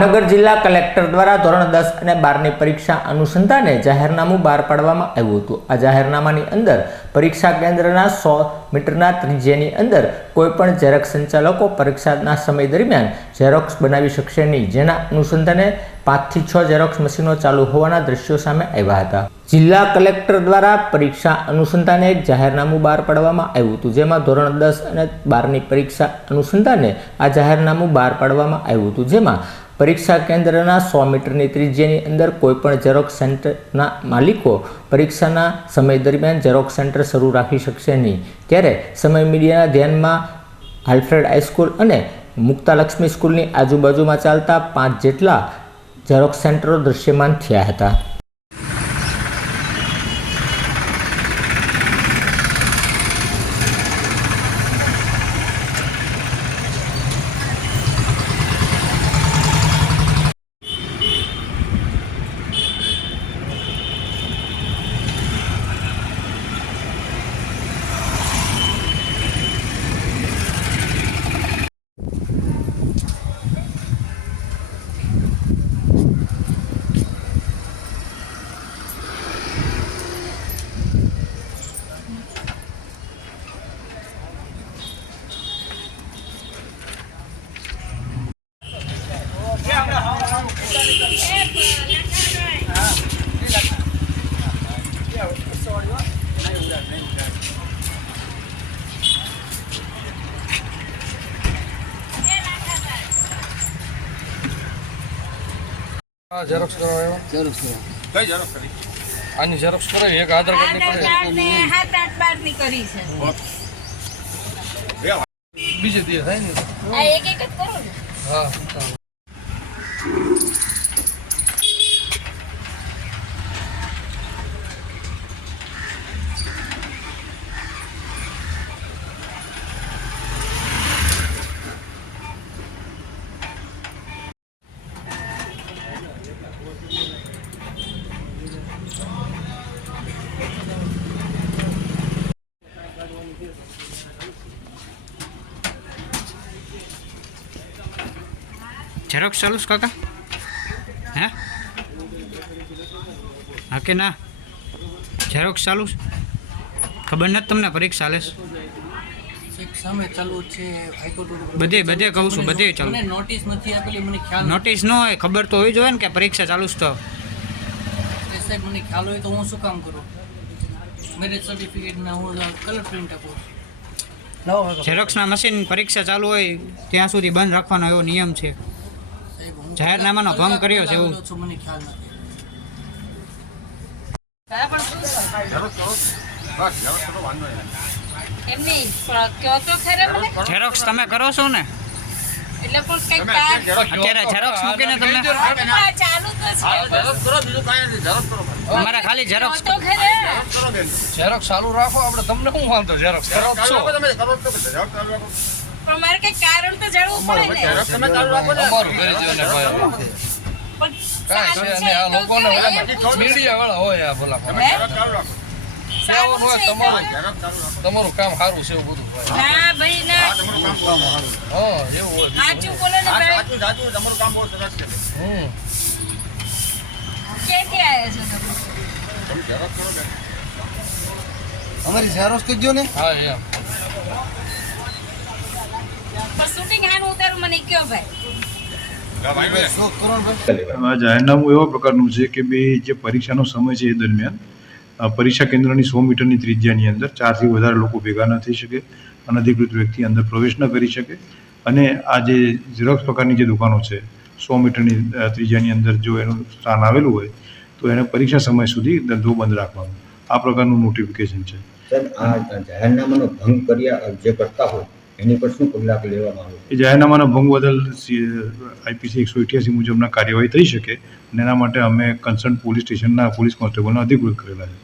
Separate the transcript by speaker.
Speaker 1: ભાવનગર જિલ્લા કલેક્ટર દ્વારા ધોરણ દસ અને બારની પરીક્ષા અનુસંધાને જાહેરનામું બહાર પાડવામાં આવ્યું હતું. આ જાહેરનામાની અંદર પરીક્ષા કેન્દ્રના સો મીટરના ત્રિજ્યાની અંદર કોઈપણ ઝેરોક્ષ સંચાલકો પરીક્ષાના સમય દરમિયાન ઝેરોક્ષ બનાવી શકશે નહીં, જેના અનુસંધાને પાંચથી છ ઝેરોક્ષ મશીનો ચાલુ હોવાના દ્રશ્યો સામે આવ્યા હતા. જિલ્લા કલેક્ટર દ્વારા પરીક્ષા અનુસંધાને એક જાહેરનામું બહાર પાડવામાં આવ્યું હતું, જેમાં ધોરણ દસ અને બારની પરીક્ષા અનુસંધાને આ જાહેરનામું બહાર પાડવામાં આવ્યું હતું, જેમાં પરીક્ષા કેન્દ્રના સો મીટરની ત્રિજ્યાની અંદર કોઈપણ ઝેરોક્ષ સેન્ટરના માલિકો પરીક્ષાના સમય દરમિયાન ઝેરોક્ષ સેન્ટર શરૂ રાખી શકશે નહીં. ત્યારે સમય મીડિયાના ધ્યાનમાં આલ્ફ્રેડ હાઈસ્કૂલ અને મુક્તાલક્ષ્મી સ્કૂલની આજુબાજુમાં ચાલતા પાંચ જેટલા ઝેરોક્ષ સેન્ટરો દૃશ્યમાન થયા હતા.
Speaker 2: હા ઝેરોક્સ કરાવ્યો ઝેરોક્ષ કરાવો. કઈ ઝેરોક્ષ કરી? આની ઝેરોક્ષ કરાવી એક આધાર કાર્ડની કાર્ડ ને હાથ આઠ બારની કરી છે. બીજે દિવસ થાય ને? આ એક એક જ કરો હા. ઝેરોક્ષ ચાલુ કાકા હે હા કે ના ઝેરોક્ષ ચાલુ ખબર નથી તમને પરીક્ષા ચાલે છે એક સામે ચાલુ છે હાઈકોર્ટ ઉપર. બધે બધે કહું છું બધે ચાલુ નોટિસ નથી આપેલી મને ખ્યાલ નોટિસ ન હોય ખબર તો હોવી જોઈએ ને કે પરીક્ષા ચાલુ છે તો સાહેબ મને ખ્યાલ હોય તો હું શું કામ કરું મેરેજ સર્ટિફિકેટ ના હું કલર પ્રિન્ટ આપું ઝેરોક્ષના મશીન પરીક્ષા ચાલુ હોય ત્યાં સુધી બંધ રાખવાનો એવો નિયમ છે જાહેરનામાનો ભંગ કર્યો છે એવું. મને ખ્યાલ નથી. તમે કરો છો ને? એટલે પણ કઈ અત્યારે ઝેરોક્ષ મૂકીને તમને ચાલુ તો છે. કરો બીજું કાંઈ નથી. કરો અમારે ખાલી ઝેરોક્ષ તો ખરા. ચાલુ રાખો આપણે તમને શું વાંધો? છો રાખો તમે ચાલુ રાખો પણ મારે કઈ કારણ તો જાણવું પડે ને. તમે ચાલુ રાખો ને અમારું ઘરે જો ને ભાઈ. પણ કાંઈ છે છે ને આ લોકોને મીડિયા વાળા હોય આ ભલા તમે ચાલુ રાખો સારું હોય છે તો. તમારું. કામ સારું છે એવું બધું ના ભાઈ ના. હા તમારું કામ સારું હા એવું હોય સાચું બોલો ને ભાઈ. સાચું સાચું તમારું કામ બહુ સરસ છે. હમ. ક્યાંથી આવ્યા છો તમે? તમે ઝેરોક્ષ કરો બેન અમારી ઝેરોસ કરજો ને. હા એમ. પણ શૂટિંગ હાનું ઉતારું મને કયો ભાઈ? લા ભાઈ ભાઈ સો કરોડ આ જાહેરનામું એવા પ્રકારનું છે કે બે જે પરીક્ષાનો સમય છે એ દરમિયાન પરીક્ષા કેન્દ્રની સો મીટરની ત્રિજ્યાની અંદર ચારથી વધારે લોકો ભેગા ન થઈ શકે અનધિકૃત વ્યક્તિ અંદર પ્રવેશ ન કરી શકે અને આ જે ઝેરોક્ષ પ્રકારની જે દુકાનો છે સો મીટરની ત્રિજ્યાની અંદર જો એનું સ્થાન આવેલું હોય તો એને પરીક્ષા સમય સુધી ધંધો બંધ રાખવાનો. આ પ્રકારનું નોટિફિકેશન છે. આ જાહેરનામાનો ભંગ કર્યા જે કરતા હોય એની પર શું પગલાં લેવામાં આવે? જાહેરનામાના ભંગ બદલ આઈપીસી એકસો અઠ્યાસી મુજબના કાર્યવાહી થઈ શકે અને એના માટે અમે કન્સર્ન પોલીસ સ્ટેશનના પોલીસ કોન્સ્ટેબલને અધિકૃત કરેલા છે.